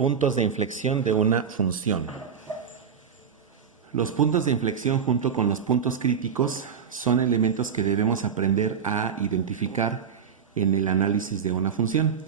Puntos de inflexión de una función. Los puntos de inflexión junto con los puntos críticos son elementos que debemos aprender a identificar en el análisis de una función.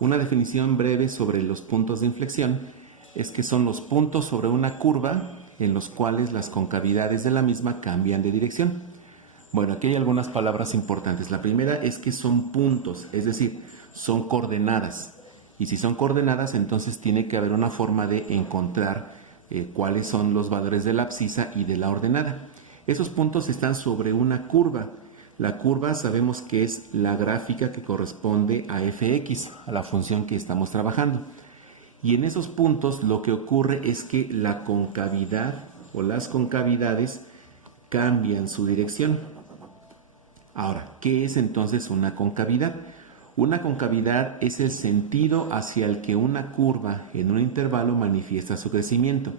Una definición breve sobre los puntos de inflexión es que son los puntos sobre una curva en los cuales las concavidades de la misma cambian de dirección. Bueno, aquí hay algunas palabras importantes. La primera es que son puntos, es decir, son coordenadas. Y si son coordenadas, entonces tiene que haber una forma de encontrar cuáles son los valores de la abscisa y de la ordenada. Esos puntos están sobre una curva. La curva sabemos que es la gráfica que corresponde a fx, a la función que estamos trabajando. Y en esos puntos lo que ocurre es que la concavidad o las concavidades cambian su dirección. Ahora, ¿qué es entonces una concavidad? Una concavidad es el sentido hacia el que una curva en un intervalo manifiesta su crecimiento.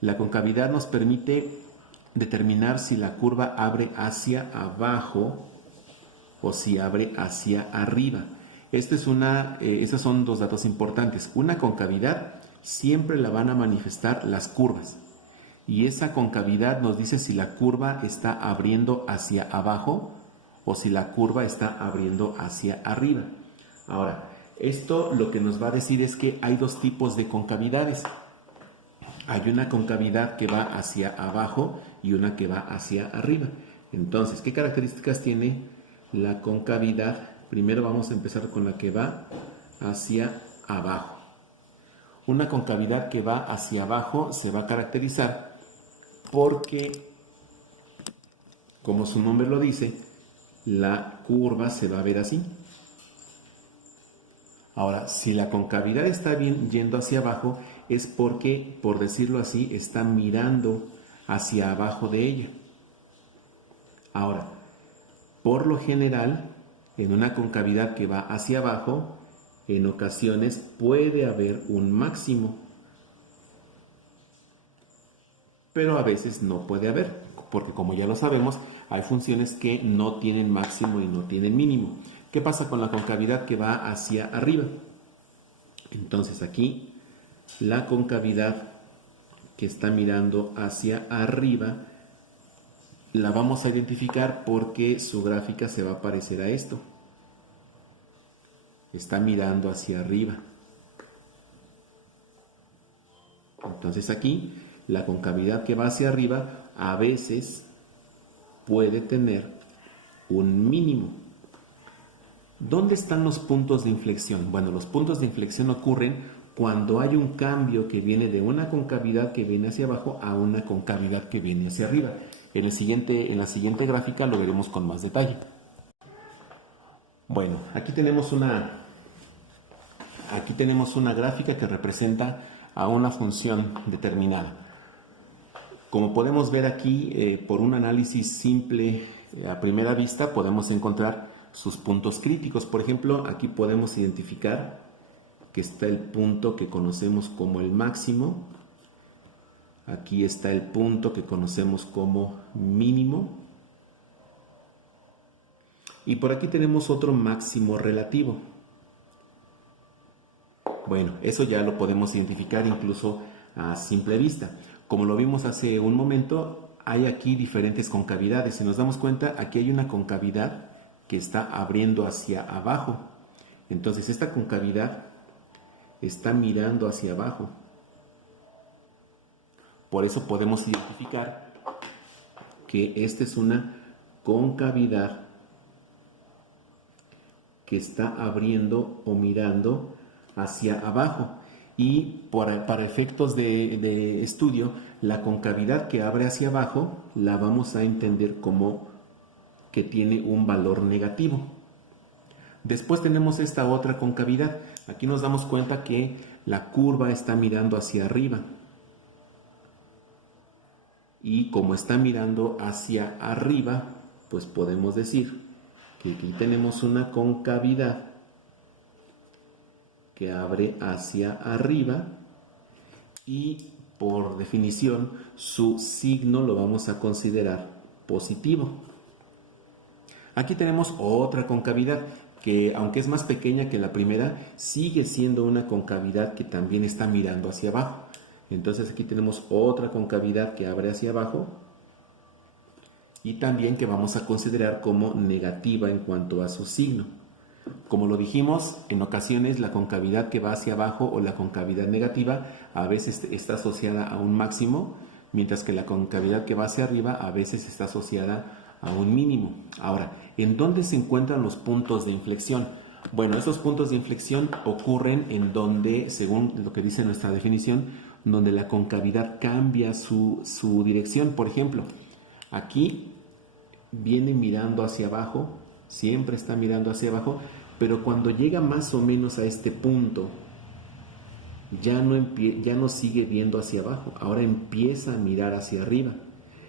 La concavidad nos permite determinar si la curva abre hacia abajo o si abre hacia arriba. Esos son dos datos importantes. Una concavidad siempre la van a manifestar las curvas. Y esa concavidad nos dice si la curva está abriendo hacia abajo o si la curva está abriendo hacia arriba. Ahora, esto lo que nos va a decir es que hay dos tipos de concavidades. Hay una concavidad que va hacia abajo y una que va hacia arriba. Entonces, ¿qué características tiene la concavidad? Primero vamos a empezar con la que va hacia abajo. Una concavidad que va hacia abajo se va a caracterizar porque, como su nombre lo dice, la curva se va a ver así. Ahora, si la concavidad está bien yendo hacia abajo, es porque, por decirlo así, está mirando hacia abajo de ella. Ahora, por lo general, en una concavidad que va hacia abajo, en ocasiones puede haber un máximo, pero a veces no puede haber, porque como ya lo sabemos, hay funciones que no tienen máximo y no tienen mínimo. ¿Qué pasa con la concavidad que va hacia arriba? Entonces aquí la concavidad que está mirando hacia arriba la vamos a identificar porque su gráfica se va a parecer a esto. Está mirando hacia arriba. Entonces aquí la concavidad que va hacia arriba a veces puede tener un mínimo. ¿Dónde están los puntos de inflexión? Bueno, los puntos de inflexión ocurren cuando hay un cambio que viene de una concavidad que viene hacia abajo a una concavidad que viene hacia arriba. En la siguiente gráfica lo veremos con más detalle. Bueno, aquí tenemos una gráfica que representa a una función determinada. Como podemos ver aquí, por un análisis simple a primera vista, podemos encontrar sus puntos críticos. Por ejemplo, aquí podemos identificar que está el punto que conocemos como el máximo. Aquí está el punto que conocemos como mínimo. Y por aquí tenemos otro máximo relativo. Bueno, eso ya lo podemos identificar incluso a simple vista. Como lo vimos hace un momento, hay aquí diferentes concavidades. Si nos damos cuenta, aquí hay una concavidad que está abriendo hacia abajo. Entonces esta concavidad está mirando hacia abajo. Por eso podemos identificar que esta es una concavidad que está abriendo o mirando hacia abajo. Y para efectos de estudio, la concavidad que abre hacia abajo la vamos a entender como que tiene un valor negativo. Después tenemos esta otra concavidad. Aquí nos damos cuenta que la curva está mirando hacia arriba. Y como está mirando hacia arriba, pues podemos decir que aquí tenemos una concavidad que abre hacia arriba y por definición su signo lo vamos a considerar positivo. Aquí tenemos otra concavidad que aunque es más pequeña que la primera, sigue siendo una concavidad que también está mirando hacia abajo. Entonces aquí tenemos otra concavidad que abre hacia abajo y también que vamos a considerar como negativa en cuanto a su signo. Como lo dijimos, en ocasiones la concavidad que va hacia abajo o la concavidad negativa a veces está asociada a un máximo, mientras que la concavidad que va hacia arriba a veces está asociada a un mínimo. Ahora, ¿en dónde se encuentran los puntos de inflexión? Bueno, esos puntos de inflexión ocurren en donde, según lo que dice nuestra definición, donde la concavidad cambia su dirección. Por ejemplo, aquí viene mirando hacia abajo, siempre está mirando hacia abajo, pero cuando llega más o menos a este punto, ya no sigue viendo hacia abajo, ahora empieza a mirar hacia arriba.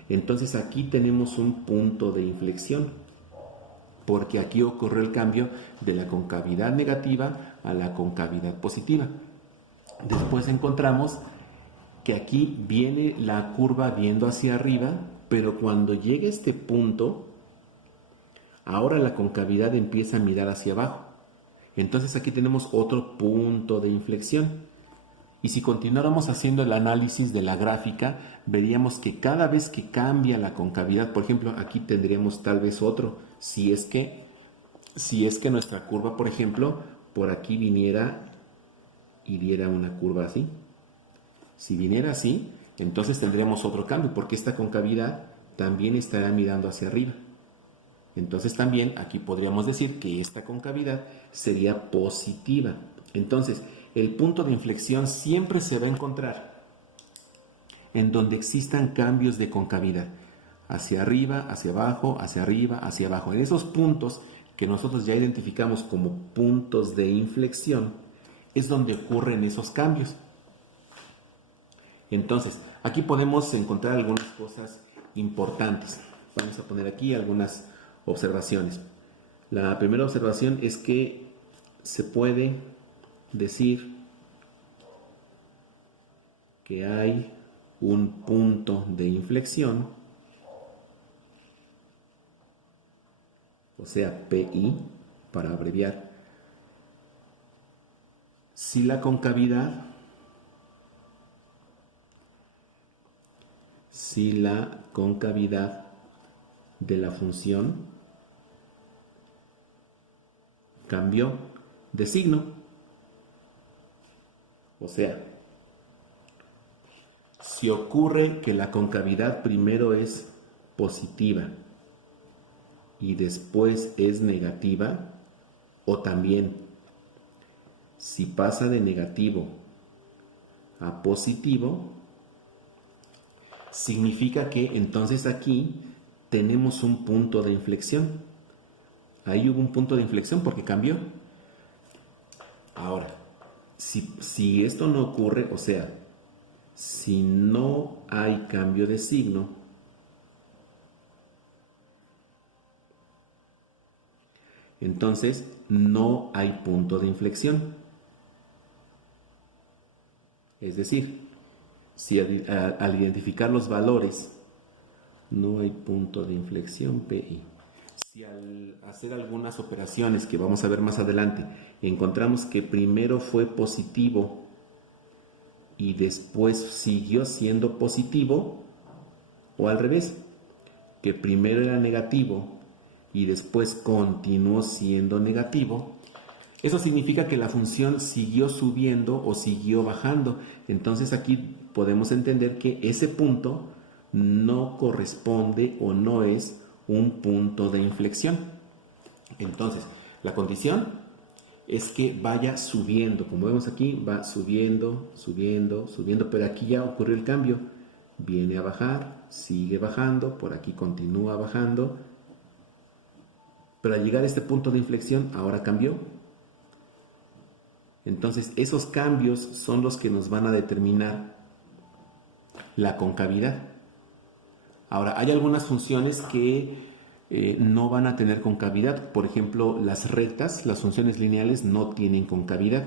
Entonces aquí tenemos un punto de inflexión, porque aquí ocurrió el cambio de la concavidad negativa a la concavidad positiva. Después encontramos que aquí viene la curva viendo hacia arriba, pero cuando llega a este punto, ahora la concavidad empieza a mirar hacia abajo. Entonces aquí tenemos otro punto de inflexión. Y si continuáramos haciendo el análisis de la gráfica, veríamos que cada vez que cambia la concavidad, por ejemplo, aquí tendríamos tal vez otro, si es que nuestra curva, por ejemplo, por aquí viniera y diera una curva así. Si viniera así, entonces tendríamos otro cambio, porque esta concavidad también estará mirando hacia arriba. Entonces también aquí podríamos decir que esta concavidad sería positiva. Entonces, el punto de inflexión siempre se va a encontrar en donde existan cambios de concavidad, hacia arriba, hacia abajo, hacia arriba, hacia abajo. En esos puntos que nosotros ya identificamos como puntos de inflexión, es donde ocurren esos cambios. Entonces, aquí podemos encontrar algunas cosas importantes. Vamos a poner aquí algunas observaciones. La primera observación es que se puede decir que hay un punto de inflexión, o sea, PI, para abreviar, si la concavidad de la función cambió de signo. O sea, si ocurre que la concavidad primero es positiva y después es negativa, o también si pasa de negativo a positivo, significa que entonces aquí tenemos un punto de inflexión. Ahí hubo un punto de inflexión porque cambió. Ahora, si esto no ocurre, o sea, si no hay cambio de signo, entonces no hay punto de inflexión. Es decir, si al identificar los valores no hay punto de inflexión PI, si al hacer algunas operaciones que vamos a ver más adelante encontramos que primero fue positivo y después siguió siendo positivo, o al revés, que primero era negativo y después continuó siendo negativo, eso significa que la función siguió subiendo o siguió bajando. Entonces aquí podemos entender que ese punto no corresponde o no es un punto de inflexión. Entonces, la condición es que vaya subiendo. Como vemos aquí, va subiendo, subiendo, subiendo, pero aquí ya ocurrió el cambio. Viene a bajar, sigue bajando, por aquí continúa bajando, pero al llegar a este punto de inflexión, ahora cambió. Entonces, esos cambios son los que nos van a determinar la concavidad. Ahora, hay algunas funciones que no van a tener concavidad. Por ejemplo, las rectas, las funciones lineales no tienen concavidad.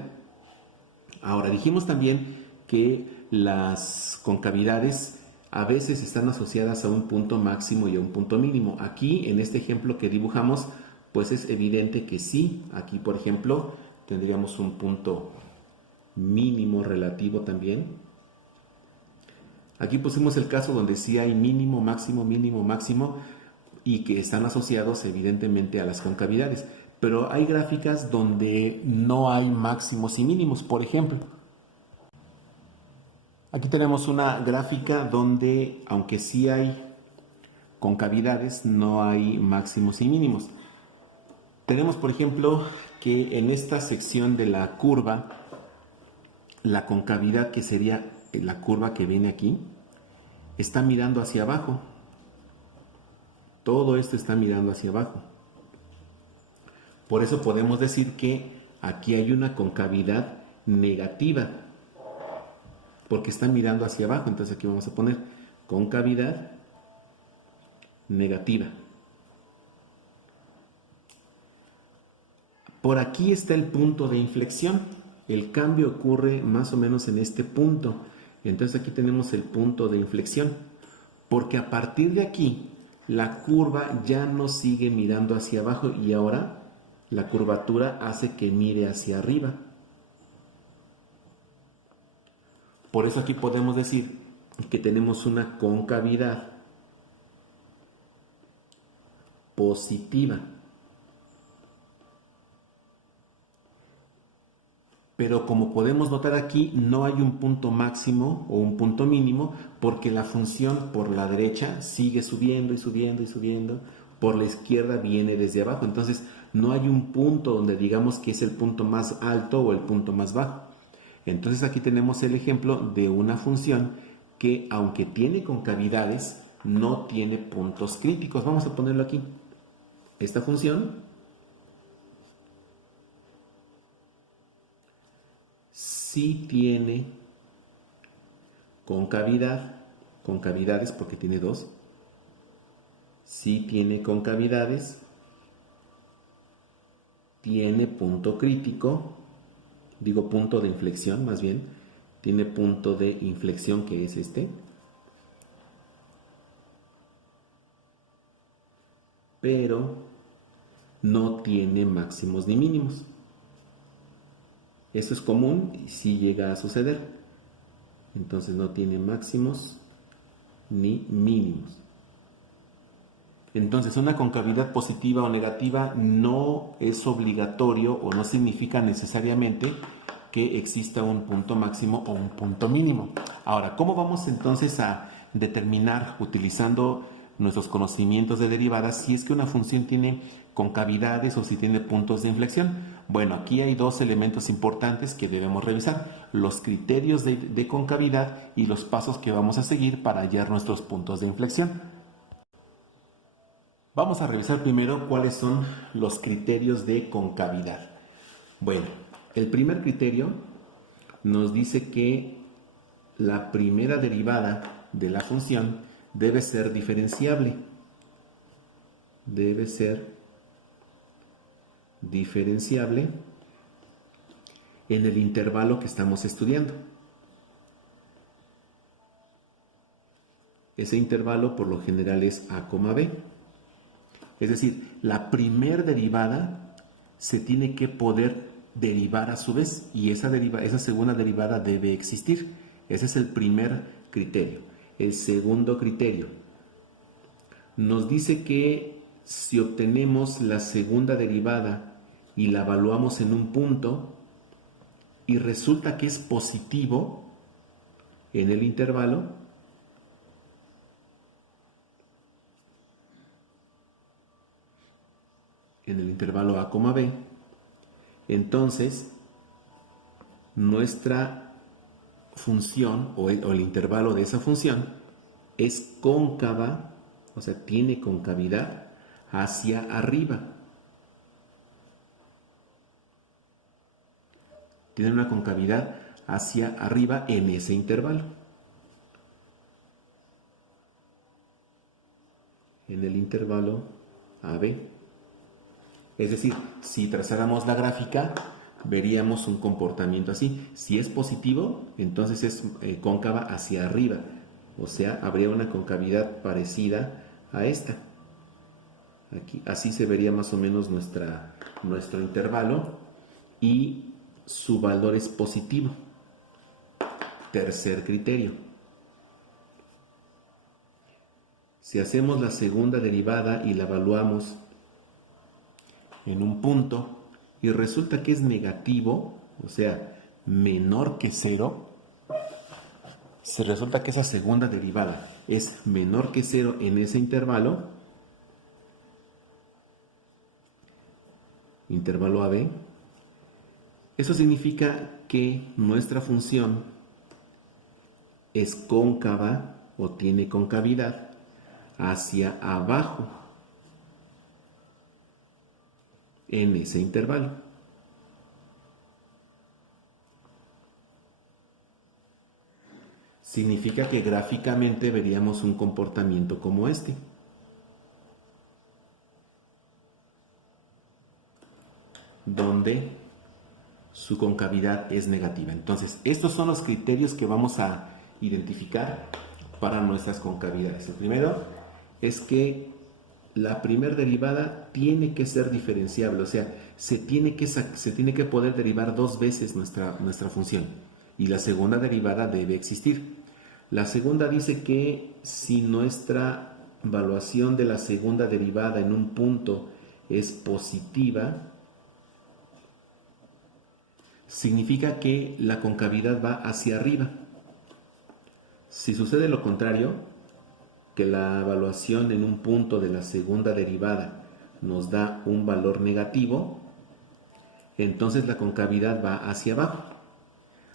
Ahora, dijimos también que las concavidades a veces están asociadas a un punto máximo y a un punto mínimo. Aquí, en este ejemplo que dibujamos, pues es evidente que sí. Aquí, por ejemplo, tendríamos un punto mínimo relativo también. Aquí pusimos el caso donde sí hay mínimo, máximo, y que están asociados evidentemente a las concavidades. Pero hay gráficas donde no hay máximos y mínimos. Por ejemplo, aquí tenemos una gráfica donde, aunque sí hay concavidades, no hay máximos y mínimos. Tenemos, por ejemplo, que en esta sección de la curva, la concavidad, que sería la curva que viene aquí, está mirando hacia abajo. Todo esto está mirando hacia abajo. Por eso podemos decir que aquí hay una concavidad negativa, porque está mirando hacia abajo. Entonces aquí vamos a poner concavidad negativa. Por aquí está el punto de inflexión. El cambio ocurre más o menos en este punto. Entonces aquí tenemos el punto de inflexión, porque a partir de aquí la curva ya no sigue mirando hacia abajo y ahora la curvatura hace que mire hacia arriba. Por eso aquí podemos decir que tenemos una concavidad positiva. Pero como podemos notar aquí, no hay un punto máximo o un punto mínimo, porque la función por la derecha sigue subiendo y subiendo y subiendo, por la izquierda viene desde abajo. Entonces no hay un punto donde digamos que es el punto más alto o el punto más bajo. Entonces aquí tenemos el ejemplo de una función que, aunque tiene concavidades, no tiene puntos críticos. Vamos a ponerlo aquí. Esta función sí tiene concavidades porque tiene dos. Sí tiene concavidades, tiene punto crítico, digo punto de inflexión más bien, tiene punto de inflexión que es este, pero no tiene máximos ni mínimos. Eso es común y sí llega a suceder. Entonces no tiene máximos ni mínimos. Entonces una concavidad positiva o negativa no es obligatorio o no significa necesariamente que exista un punto máximo o un punto mínimo. Ahora, ¿cómo vamos entonces a determinar, utilizando nuestros conocimientos de derivadas, si es que una función tiene concavidades o si tiene puntos de inflexión? Bueno, aquí hay dos elementos importantes que debemos revisar: los criterios de concavidad y los pasos que vamos a seguir para hallar nuestros puntos de inflexión. Vamos a revisar primero cuáles son los criterios de concavidad. Bueno, el primer criterio nos dice que la primera derivada de la función debe ser diferenciable. Debe ser diferenciable en el intervalo que estamos estudiando. Ese intervalo por lo general es a, b. Es decir, la primer derivada se tiene que poder derivar a su vez y esa segunda derivada debe existir. Ese es el primer criterio. El segundo criterio nos dice que si obtenemos la segunda derivada y la evaluamos en un punto y resulta que es positivo en el intervalo, a, b, entonces nuestra función o el intervalo de esa función es cóncava, o sea, tiene concavidad hacia arriba. Tiene una concavidad hacia arriba en ese intervalo. En el intervalo AB. Es decir, si trazáramos la gráfica, veríamos un comportamiento así. Si es positivo, entonces es cóncava hacia arriba. O sea, habría una concavidad parecida a esta. Aquí, así se vería más o menos nuestro intervalo y su valor es positivo. Tercer criterio. Si hacemos la segunda derivada y la evaluamos en un punto y resulta que es negativo, o sea, menor que 0, si resulta que esa segunda derivada es menor que 0 en ese intervalo AB, eso significa que nuestra función es cóncava o tiene concavidad hacia abajo en ese intervalo. Significa que gráficamente veríamos un comportamiento como este. Donde su concavidad es negativa. Entonces, estos son los criterios que vamos a identificar para nuestras concavidades. El primero es que la primera derivada tiene que ser diferenciable, o sea, se tiene que poder derivar dos veces nuestra función, y la segunda derivada debe existir. La segunda dice que si nuestra evaluación de la segunda derivada en un punto es positiva, significa que la concavidad va hacia arriba. Si sucede lo contrario, que la evaluación en un punto de la segunda derivada nos da un valor negativo, entonces la concavidad va hacia abajo.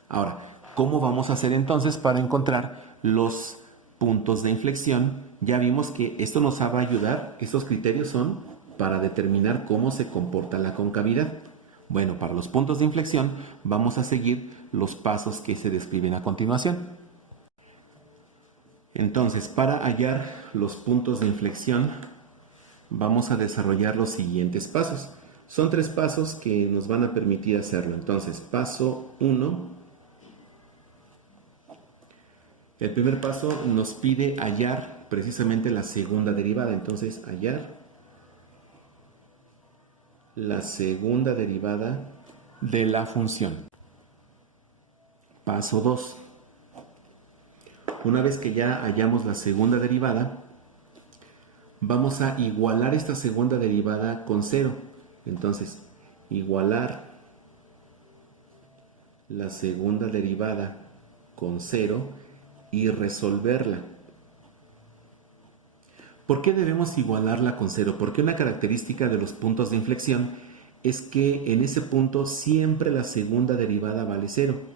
Ahora, ¿cómo vamos a hacer entonces para encontrar los puntos de inflexión? Ya vimos que esto nos va a ayudar, estos criterios son para determinar cómo se comporta la concavidad. Bueno, para los puntos de inflexión vamos a seguir los pasos que se describen a continuación. Entonces, para hallar los puntos de inflexión, vamos a desarrollar los siguientes pasos. Son 3 pasos que nos van a permitir hacerlo. Entonces, paso 1. El primer paso nos pide hallar precisamente la segunda derivada. Entonces, hallar la segunda derivada de la función. Paso 2. Una vez que ya hallamos la segunda derivada, vamos a igualar esta segunda derivada con 0. Entonces, igualar la segunda derivada con 0 y resolverla. ¿Por qué debemos igualarla con 0? Porque una característica de los puntos de inflexión es que en ese punto siempre la segunda derivada vale 0.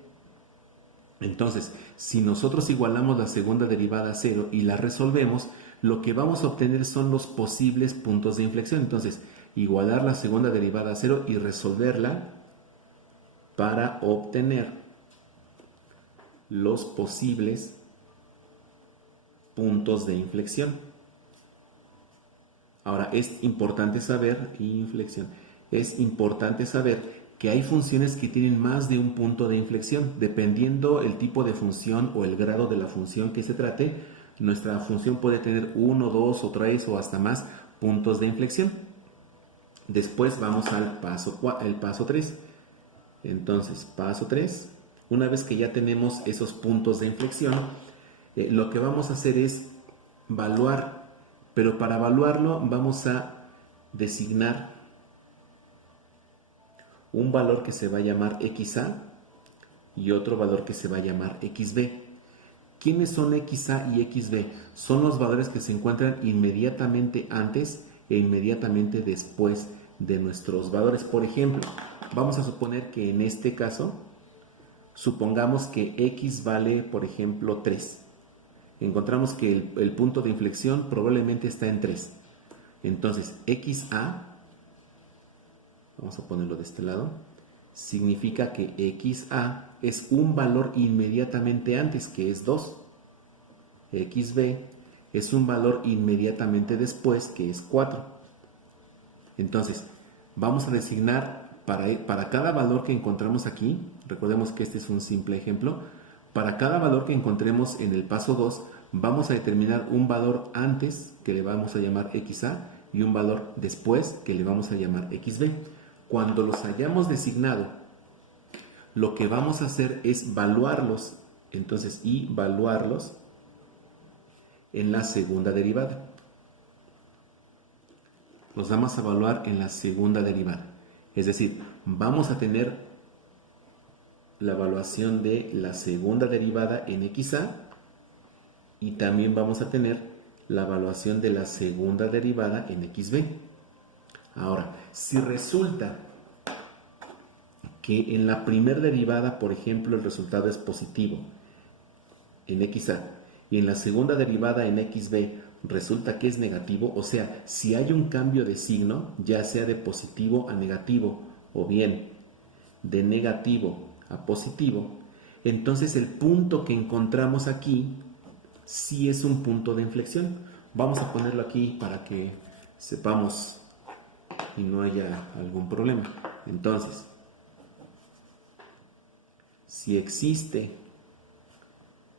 Entonces, si nosotros igualamos la segunda derivada a 0 y la resolvemos, lo que vamos a obtener son los posibles puntos de inflexión. Entonces, igualar la segunda derivada a 0 y resolverla para obtener los posibles puntos de inflexión. Ahora, es importante saber, que hay funciones que tienen más de un punto de inflexión. Dependiendo el tipo de función o el grado de la función que se trate, nuestra función puede tener 1, 2 o 3 o hasta más puntos de inflexión. Después vamos al paso 3. Entonces, paso 3, una vez que ya tenemos esos puntos de inflexión, lo que vamos a hacer es evaluar. Pero para evaluarlo vamos a designar un valor que se va a llamar XA y otro valor que se va a llamar XB. ¿Quiénes son XA y XB? Son los valores que se encuentran inmediatamente antes e inmediatamente después de nuestros valores. Por ejemplo, vamos a suponer que en este caso, supongamos que X vale, por ejemplo, 3. Encontramos que el punto de inflexión probablemente está en 3. Entonces, XA, vamos a ponerlo de este lado, significa que XA es un valor inmediatamente antes, que es 2. XB es un valor inmediatamente después, que es 4. Entonces, vamos a designar para cada valor que encontramos aquí, recordemos que este es un simple ejemplo, para cada valor que encontremos en el paso 2, vamos a determinar un valor antes, que le vamos a llamar XA, y un valor después que le vamos a llamar xb. Cuando los hayamos designado, lo que vamos a hacer es valuarlos, entonces valuarlos en la segunda derivada. Los vamos a evaluar en la segunda derivada. Es decir, vamos a tener la evaluación de la segunda derivada en xa y también vamos a tener la evaluación de la segunda derivada en xb. Ahora, si resulta que en la primera derivada, por ejemplo, el resultado es positivo en xa y en la segunda derivada en xb resulta que es negativo, o sea, si hay un cambio de signo, ya sea de positivo a negativo o bien de negativo a positivo, entonces el punto que encontramos aquí sí es un punto de inflexión. Vamos a ponerlo aquí para que sepamos y no haya algún problema. Entonces, si existe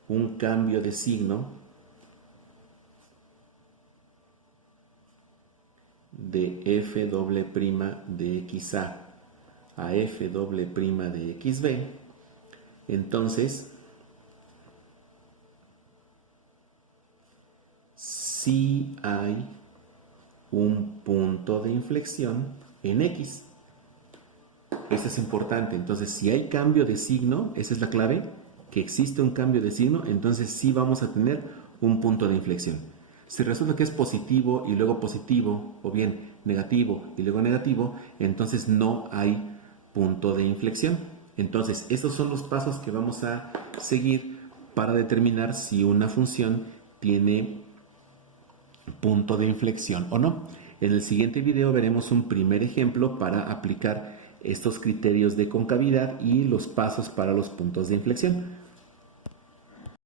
un cambio de signo de f doble prima de xa a f doble prima de xb, entonces sí hay un punto de inflexión en x. Esto es importante. Entonces, si hay cambio de signo, esa es la clave, que existe un cambio de signo, entonces sí vamos a tener un punto de inflexión. Si resulta que es positivo y luego positivo, o bien negativo y luego negativo, entonces no hay punto de inflexión. Entonces, estos son los pasos que vamos a seguir para determinar si una función tiene punto de inflexión o no. En el siguiente video veremos un primer ejemplo para aplicar estos criterios de concavidad y los pasos para los puntos de inflexión.